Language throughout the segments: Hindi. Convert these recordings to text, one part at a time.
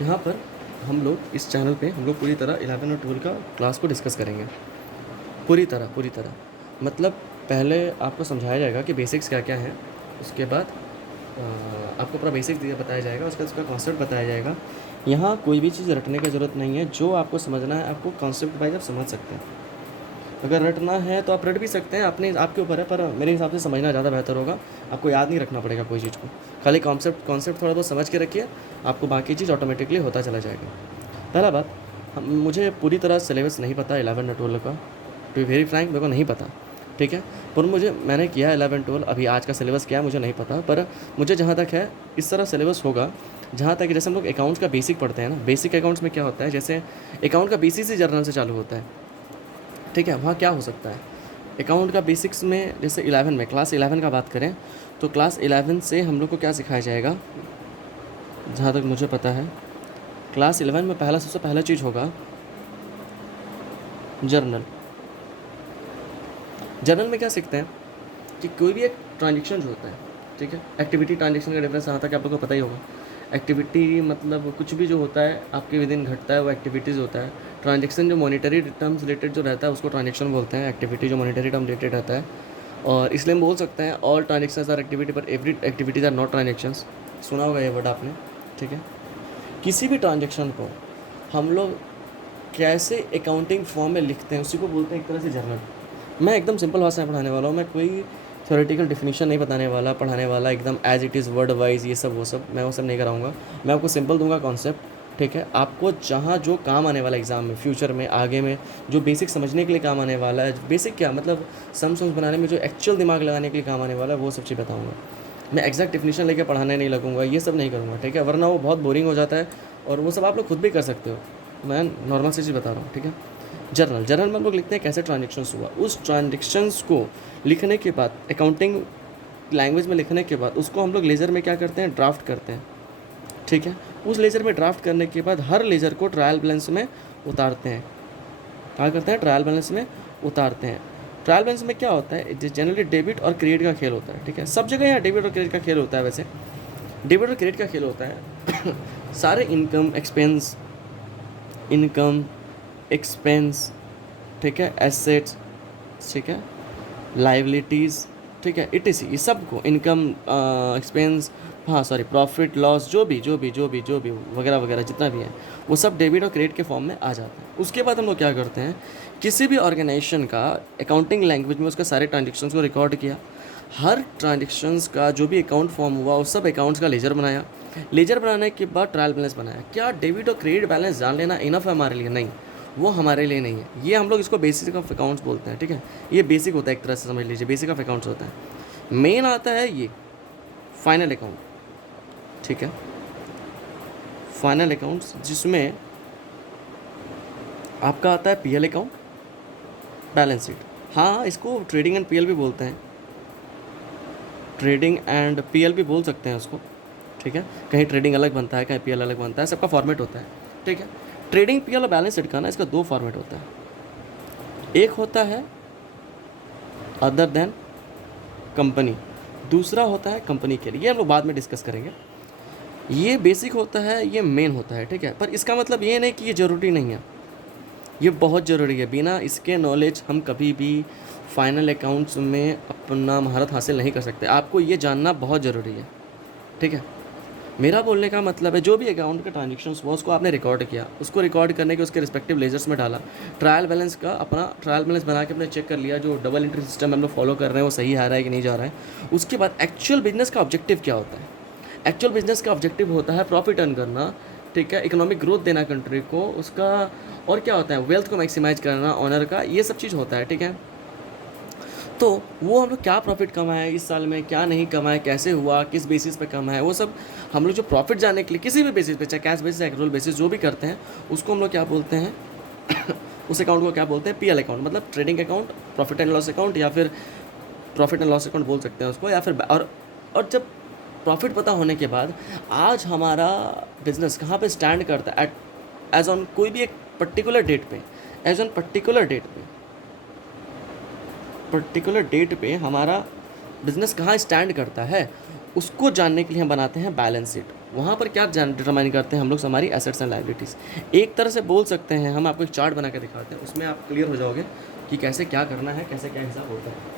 यहाँ पर हम लोग इस चैनल पे हम लोग पूरी तरह 11 और 12 का क्लास को डिस्कस करेंगे, पूरी तरह। मतलब पहले आपको समझाया जाएगा कि बेसिक्स क्या क्या हैं, उसके बाद आपको पूरा बेसिक्स बताया जाएगा, उसके बाद उसका कॉन्सेप्ट बताया जाएगा। यहाँ कोई भी चीज़ रटने की ज़रूरत नहीं है, जो आपको समझना है आपको कॉन्सेप्ट वाइज आप समझ सकते हैं। अगर रटना है तो आप रट भी सकते हैं, अपने आपके ऊपर है, पर मेरे हिसाब से समझना ज़्यादा बेहतर होगा। आपको याद नहीं रखना पड़ेगा कोई चीज़ को, खाली कॉन्सेप्ट थोड़ा बहुत समझ के रखिए, आपको बाकी चीज़ ऑटोमेटिकली होता चला जाएगा। पहला बात, हम मुझे पूरी तरह सिलेबस नहीं पता 11 और 12 का, टू बी वेरी फ्रैंक मेरे को नहीं पता, ठीक है। पर मैंने किया 11 12, अभी आज का सिलेबस क्या है मुझे नहीं पता, पर मुझे जहाँ तक है इस तरह सिलेबस होगा। जहाँ तक जैसे हम लोग अकाउंट्स का बेसिक पढ़ते हैं ना, बेसिक अकाउंट्स में क्या होता है, जैसे अकाउंट का बीसीसी जर्नल से चालू होता है, ठीक है। वहाँ क्या हो सकता है अकाउंट का बेसिक्स में, जैसे 11 में क्लास 11 का बात करें तो क्लास 11 से हम लोग को क्या सिखाया जाएगा, जहाँ तक मुझे पता है क्लास 11 में सबसे पहला चीज़ होगा जर्नल। जर्नल में क्या सीखते हैं कि कोई भी एक ट्रांजेक्शन जो होता है, ठीक है, एक्टिविटी ट्रांजेक्शन का डिफरेंस यहाँ तक आप लोग को पता ही होगा। एक्टिविटी मतलब कुछ भी जो होता है आपके विदिन घटता है वो एक्टिविटीज़ होता है। ट्रांजेक्शन जो मॉनिटरी टर्म्स रिलेटेड जो रहता है उसको ट्रांजेक्शन बोलते हैं, एक्टिविटी जो मॉनिटरी टर्म रिलेटेड रहता है। और इसलिए हम बोल सकते हैं ऑल ट्रांजेक्शंस आर एक्टिविटी पर every activities are not transactions. सुना होगा ये वर्ड आपने, ठीक है। किसी भी ट्रांजेक्शन को हम लोग कैसे अकाउंटिंग फॉर्म में लिखते हैं उसी को बोलते हैं एक तरह से जर्नल। मैं एकदम सिंपल भाषा में पढ़ाने वाला हूँ, मैं कोई थ्योरेटिकल डेफिनेशन नहीं बताने वाला, पढ़ाने वाला एकदम as it is word wise, ये सब वो सब मैं वो सब नहीं कराऊंगा। मैं आपको सिंपल दूंगा कॉन्सेप्ट, ठीक है। आपको जहाँ जो काम आने वाला एग्ज़ाम में, फ्यूचर में, आगे में जो बेसिक समझने के लिए काम आने वाला है, बेसिक क्या मतलब सम्स बनाने में जो एक्चुअल दिमाग लगाने के लिए काम आने वाला है वो सब चीज़ बताऊँगा। मैं एग्जैक्ट डेफिनेशन लेके पढ़ाने नहीं लगूंगा, ये सब नहीं करूँगा, ठीक है, वरना वो बहुत बोरिंग हो जाता है और वो सब आप लोग खुद भी कर सकते हो। मैं नॉर्मल सी चीज़ बता रहा हूँ, ठीक है। जर्नल में हम लोग लिखते हैं कैसे ट्रांजेक्शन्स हुआ, उस ट्रांजेक्शन्स को लिखने के बाद अकाउंटिंग लैंग्वेज में लिखने के बाद उसको हम लोग लेज़र में क्या करते हैं, ड्राफ्ट करते हैं, ठीक है। उस लेज़र में ड्राफ्ट करने के बाद हर लेज़र को ट्रायल बैलेंस में उतारते हैं। क्या करते हैं, ट्रायल बैलेंस में उतारते हैं। ट्रायल बैलेंस में क्या होता है, जनरली डेबिट और क्रेडिट का खेल होता है, ठीक है। सब जगह यहाँ डेबिट और क्रेडिट का खेल होता है। वैसे डेबिट और क्रेडिट का खेल होता है सारे इनकम एक्सपेंस, ठीक है, एसेट्स, ठीक है, लाइबिलिटीज़, ठीक है, इटीसी, ये सब को इनकम एक्सपेंस, हाँ सॉरी, प्रॉफिट लॉस, जो भी वगैरह वगैरह जितना भी है वो सब डेबिट और क्रेडिट के फॉर्म में आ जाता है। उसके बाद हम लोग क्या करते हैं, किसी भी ऑर्गेनाइजेशन का अकाउंटिंग लैंग्वेज में उसका सारे ट्रांजेक्शन्स को रिकॉर्ड किया। हर ट्रांजेक्शन्स का जो भी अकाउंट फॉर्म हुआ उस सब अकाउंट्स का लेजर बनाया। लेजर बनाने के बाद ट्रायल बैलेंस बनाया। क्या डेबिट और क्रेडिट बैलेंस जान लेना इनफ है हमारे लिए? नहीं, वो हमारे लिए नहीं है। ये हम लोग इसको बेसिक ऑफ अकाउंट्स बोलते हैं, ठीक है। ये बेसिक होता है, एक तरह से समझ लीजिए, बेसिक ऑफ अकाउंट्स होता है। मेन आता है ये फाइनल अकाउंट, ठीक है, फाइनल अकाउंट्स, जिसमें आपका आता है पीएल अकाउंट, बैलेंस शीट। हाँ, इसको ट्रेडिंग एंड पीएल भी बोलते हैं, ट्रेडिंग एंड पीएल भी बोल सकते हैं उसको, ठीक है। कहीं ट्रेडिंग अलग बनता है, कहीं पीएल अलग बनता है, सबका फॉर्मेट होता है, ठीक है। ट्रेडिंग पीएल और बैलेंस शीट का ना, इसका दो फॉर्मेट होता है। एक होता है अदर देन कंपनी, दूसरा होता है कंपनी के लिए। ये हम लोग बाद में डिस्कस करेंगे। ये बेसिक होता है, ये मेन होता है, ठीक है। पर इसका मतलब ये नहीं कि ये ज़रूरी नहीं है, ये बहुत ज़रूरी है। बिना इसके नॉलेज हम कभी भी फाइनल अकाउंट्स में अपना महारत हासिल नहीं कर सकते। आपको ये जानना बहुत ज़रूरी है, ठीक है। मेरा बोलने का मतलब है, जो भी अकाउंट का ट्रांजेक्शन्स हुआ उसको आपने रिकॉर्ड किया, उसको रिकॉर्ड करने के उसके रिस्पेक्टिव लेजर्स में डाला, ट्रायल बैलेंस का अपना ट्रायल बैलेंस बना के अपने चेक कर लिया, जो डबल एंट्री सिस्टम हम लोग फॉलो कर रहे हैं वो सही आ रहा है कि नहीं जा रहा है। उसके बाद एक्चुअल बिजनेस का ऑब्जेक्टिव क्या होता है? एक्चुअल बिजनेस का ऑब्जेक्टिव होता है प्रॉफिट अर्न करना, ठीक है, इकोनॉमिक ग्रोथ देना कंट्री को उसका, और क्या होता है, वेल्थ को मैक्सिमाइज करना, ऑनर का, ये सब चीज़ होता है, ठीक है। तो वो हम लोग क्या प्रॉफिट कमाए इस साल में, क्या नहीं कमाए, कैसे हुआ, किस बेसिस पे कमाए, वो सब हम लोग जो प्रॉफिट जानने के लिए किसी भी बेसिस पे, चाहे कैश बेसिस या एक्रूअल बेसिस जो भी करते हैं, उसको हम लोग क्या बोलते हैं उस अकाउंट को क्या बोलते हैं, पीएल अकाउंट, मतलब trading account, profit and loss account, या फिर प्रॉफिट एंड लॉस अकाउंट बोल सकते हैं उसको, या फिर और जब प्रॉफिट पता होने के बाद आज हमारा बिजनेस कहाँ पे स्टैंड करता है, एट एज ऑन कोई भी एक पर्टिकुलर डेट पे, एज ऑन पर्टिकुलर डेट पे हमारा बिजनेस कहाँ स्टैंड करता है, उसको जानने के लिए हम बनाते हैं बैलेंस शीट। वहाँ पर क्या डिटरमाइन करते हैं हम लोग, हमारी एसेट्स एंड लाइबिलिटीज़। एक तरह से बोल सकते हैं, हम आपको एक चार्ट बना के दिखाते हैं, उसमें आप क्लियर हो जाओगे कि कैसे क्या करना है, कैसे क्या हिसाब होता है।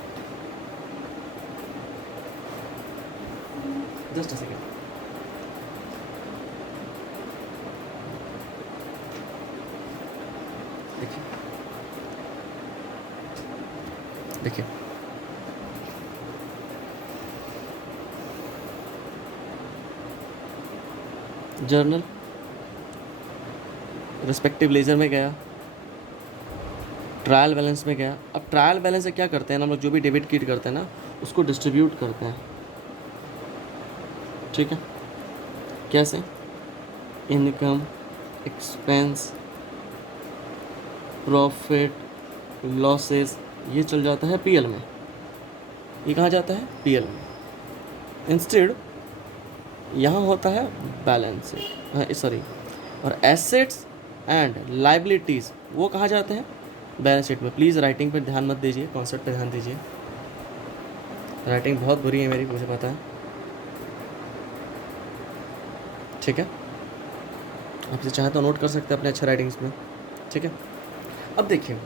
Just a second. देखिए देखिए, जर्नल रिस्पेक्टिव लेजर में गया, ट्रायल बैलेंस में गया। अब ट्रायल बैलेंस से क्या करते हैं ना हम लोग, जो भी डेबिट किट करते हैं ना उसको डिस्ट्रीब्यूट करते हैं, ठीक है। कैसे? इनकम, एक्सपेंस, प्रॉफिट, लॉसेस, ये चल जाता है पीएल में। ये कहाँ जाता है? पीएल में। इंस्टेड यहाँ होता है बैलेंस शीट, सॉरी, और एसेट्स एंड लाइबिलिटीज़ वो कहाँ जाते हैं? बैलेंस शीट में। प्लीज़ राइटिंग पर ध्यान मत दीजिए, कॉन्सेप्ट पे ध्यान दीजिए। राइटिंग बहुत बुरी है मेरी, मुझे पता है, ठीक है। आपसे चाहे तो नोट कर सकते हैं अपने अच्छे राइटिंग्स में, ठीक है। अब देखिए,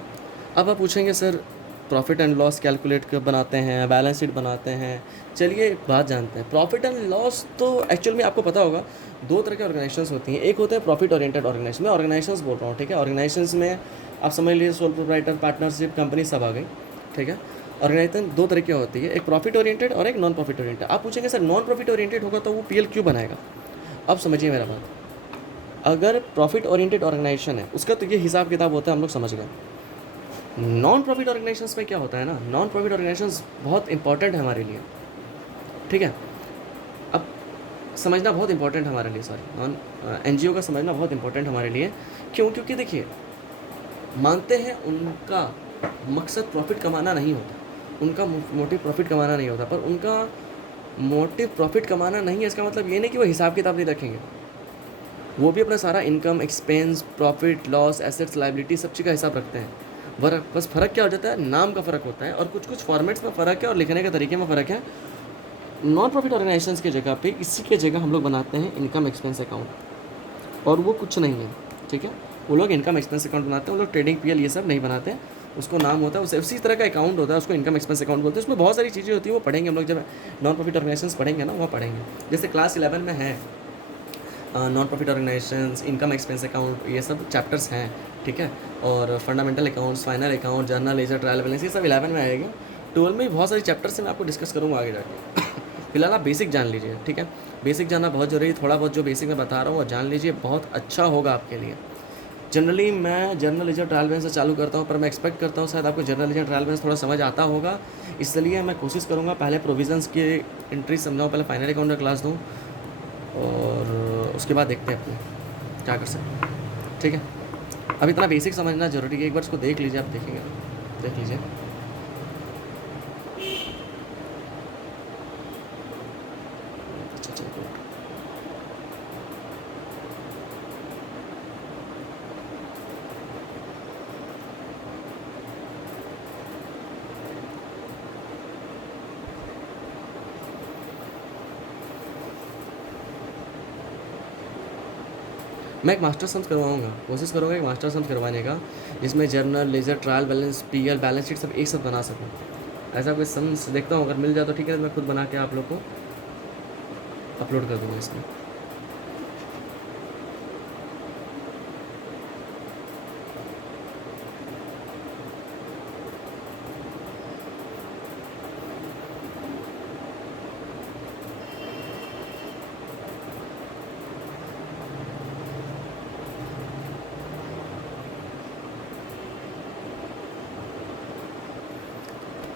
अब आप पूछेंगे sir profit and loss calculate कब बनाते हैं, बैलेंस शीट बनाते हैं। चलिए एक बात जानते हैं, प्रॉफिट एंड लॉस तो एक्चुअल में आपको पता होगा दो तरह के ऑर्गेनाइजेशंस होती हैं। एक होता है प्रॉफिट ओरिएंटेड ऑर्गेनाइजेशन, मैं ऑर्गेनाइजेशंस बोल रहा हूँ, ठीक है। ऑर्गेनाइजेशंस में आप समझ लीजिए सोल प्रोप्राइटर, पार्टनरशिप, कंपनी सब आ गई, ठीक है। ऑर्गेनाइजेशन दो तरह की होती है, एक प्रॉफिट ओरिएंटेड और एक नॉन प्रॉफिट ओरिएंटेड। आप पूछेंगे सर नॉन प्रॉफिट ओरिएंटेड होगा तो वो पीएल क्यों बनाएगा? अब समझिए मेरा बात, अगर प्रॉफिट ओरिएंटेड ऑर्गेनाइजेशन है उसका तो ये हिसाब किताब होता है, हम लोग समझ गए। नॉन प्रॉफिट ऑर्गेनाइजेशंस में क्या होता है ना, नॉन प्रॉफिट ऑर्गेनाइजेशंस बहुत इंपॉर्टेंट है हमारे लिए, ठीक है। अब समझना बहुत इंपॉर्टेंट हमारे लिए, सॉरी, नॉन एनजीओ का समझना बहुत इंपॉर्टेंट हमारे लिए। क्यों? क्योंकि देखिए, मानते हैं उनका मकसद प्रॉफिट कमाना नहीं होता, उनका मोटिव प्रॉफिट कमाना नहीं होता, पर उनका मोटिव प्रॉफिट कमाना नहीं है इसका मतलब ये नहीं कि वो हिसाब किताब नहीं रखेंगे। वो भी अपना सारा income, expense, profit, loss, assets, liability सब चीज़ का हिसाब रखते हैं। बस फ़र्क क्या हो जाता है, नाम का फ़र्क होता है और कुछ कुछ फॉर्मेट्स में फ़र्क है और लिखने के तरीके में फ़र्क है। नॉन प्रॉफिट ऑर्गेनाइजेशंस की जगह पे, इसी के जगह हम लोग बनाते हैं इनकम एक्सपेंस अकाउंट, और वो कुछ नहीं है, ठीक है। वो लोग इनकम एक्सपेंस अकाउंट बनाते हैं, वो लोग ट्रेडिंग पीएल ये सब नहीं बनाते हैं। उसको नाम होता है, उसी तरह का अकाउंट होता है, उसको इनकम एक्सपेंस अकाउंट बोलते हैं। उसमें बहुत सारी चीज़ें होती है, वो पढ़ेंगे हम लोग जब नॉन प्रॉफिट ऑर्गेनाइजेशंस पढ़ेंगे ना, वो पढ़ेंगे। जैसे क्लास 11 में है non profit organisations, income expense account, ये सब चैप्टर्स हैं, ठीक है। और fundamental accounts, final account, journal ledger, trial balance, ये सब 11 में आएगा। 12 में भी बहुत सारी चैप्टर्स हैं, मैं आपको डिस्कस करूँगा आगे जाके। फिलहाल आप बेसिक जान लीजिए, ठीक है। बेसिक जानना बहुत ज़रूरी है, थोड़ा बहुत जो बेसिक मैं बता रहा हूँ वो जान लीजिए, बहुत अच्छा होगा आपके लिए। जनरली मैं जर्नल लेजर ट्रायल बैलेंस से चालू करता हूँ, पर मैं एक्सपेक्ट करता हूँ शायद आपको जर्नल लेजर ट्रायल बैलेंस थोड़ा समझ आता होगा, इसलिए मैं कोशिश करूँगा पहले प्रोविजंस की एंट्री समझाऊँ, पहले फाइनल अकाउंट का क्लास दूँ, और उसके बाद देखते हैं अपने क्या कर सकते हैं, ठीक है। अब इतना बेसिक समझना ज़रूरी है, एक बार इसको देख लीजिए, आप देखेंगे, देख लीजिए। अच्छा चलिए, गुड। मैं एक मास्टर सम्स करवाऊँगा, कोशिश करूँगा एक मास्टर सम्स करवाने का, जिसमें journal ledger trial balance, PL, balance sheet सब एक साथ बना सकूँ। ऐसा कोई सम्स देखता हूँ, अगर मिल जाए तो ठीक है, मैं खुद बना के आप लोग को अपलोड कर दूँगा इसमें।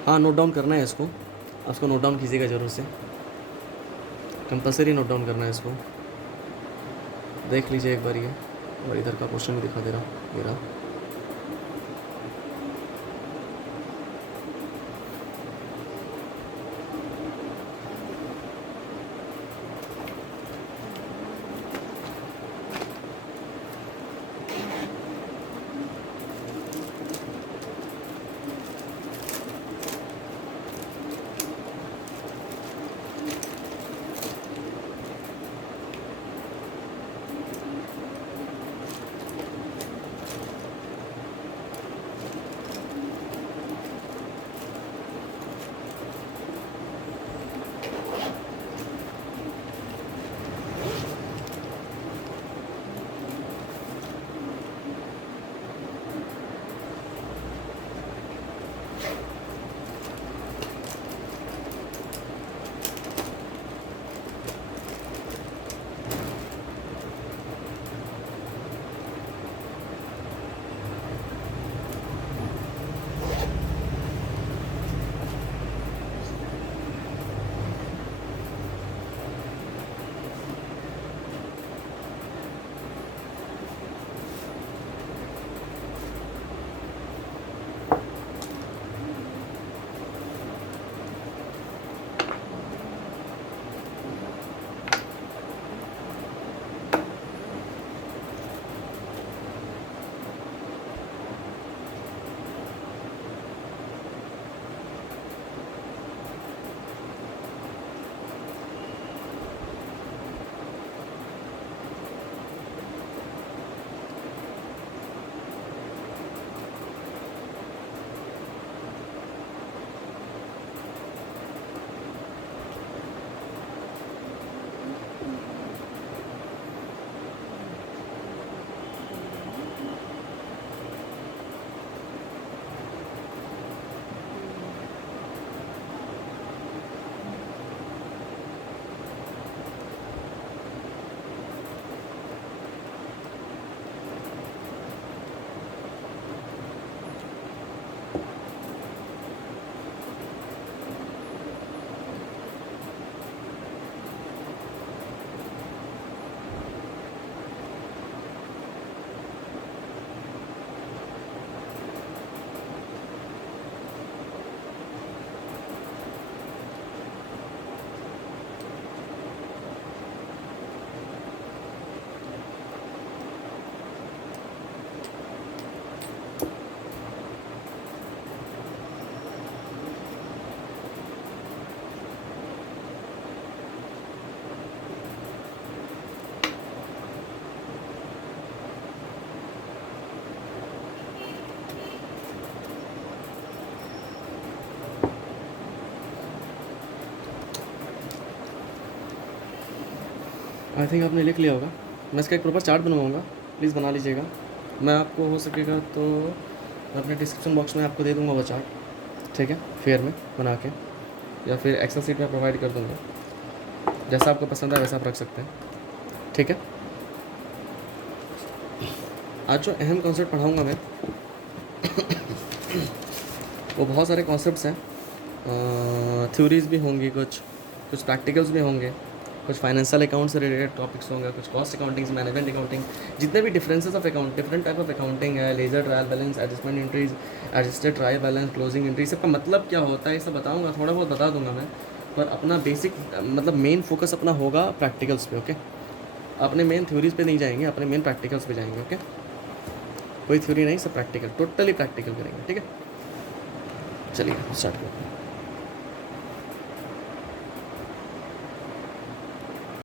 हाँ, नोट डाउन करना है इसको, उसको नोट डाउन कीजिएगा ज़रूर से, कंपलसरी नोट डाउन करना है इसको। देख लीजिए एक बार ये, और इधर का क्वेश्चन भी दिखा दे रहा हूँ मेरा। आई थिंक आपने लिख लिया होगा। मैं इसका एक प्रॉपर चार्ट बनवाऊँगा, प्लीज़ बना लीजिएगा। मैं आपको हो सकेगा तो मैं अपने डिस्क्रिप्शन बॉक्स में आपको दे दूँगा वो चार्ट, ठीक है, फेयर में बना के, या फिर एक्सेल शीट में प्रोवाइड कर दूँगा। जैसा आपको पसंद है वैसा आप रख सकते हैं, ठीक है। आज जो अहम कॉन्सेप्ट पढ़ाऊँगा मैं वो बहुत सारे कॉन्सेप्ट्स हैं। थ्योरीज भी होंगी, कुछ प्रैक्टिकल्स भी होंगे, कुछ फाइनेंशियल अकाउंट से रिलेटेड टॉपिक्स होंगे, कुछ कॉस्ट अकाउंटिंग, मैनेजमेंट अकाउंटिंग, जितने भी differences of account, different type of accounting है, ledger trial balance, adjustment entries, adjusted trial balance, closing entry, सबका मतलब क्या होता है ये सब बताऊंगा, थोड़ा बहुत बता दूंगा मैं, पर अपना बेसिक मतलब मेन फोकस अपना होगा प्रैक्टिकल्स पे, ओके। अपने मेन थ्योरीज पे नहीं जाएंगे, अपने मेन प्रैक्टिकल्स पे जाएंगे, ओके। कोई थ्योरी नहीं, सब प्रैक्टिकल, टोटली प्रैक्टिकल करेंगे, ठीक है। चलिए स्टार्ट करते हैं।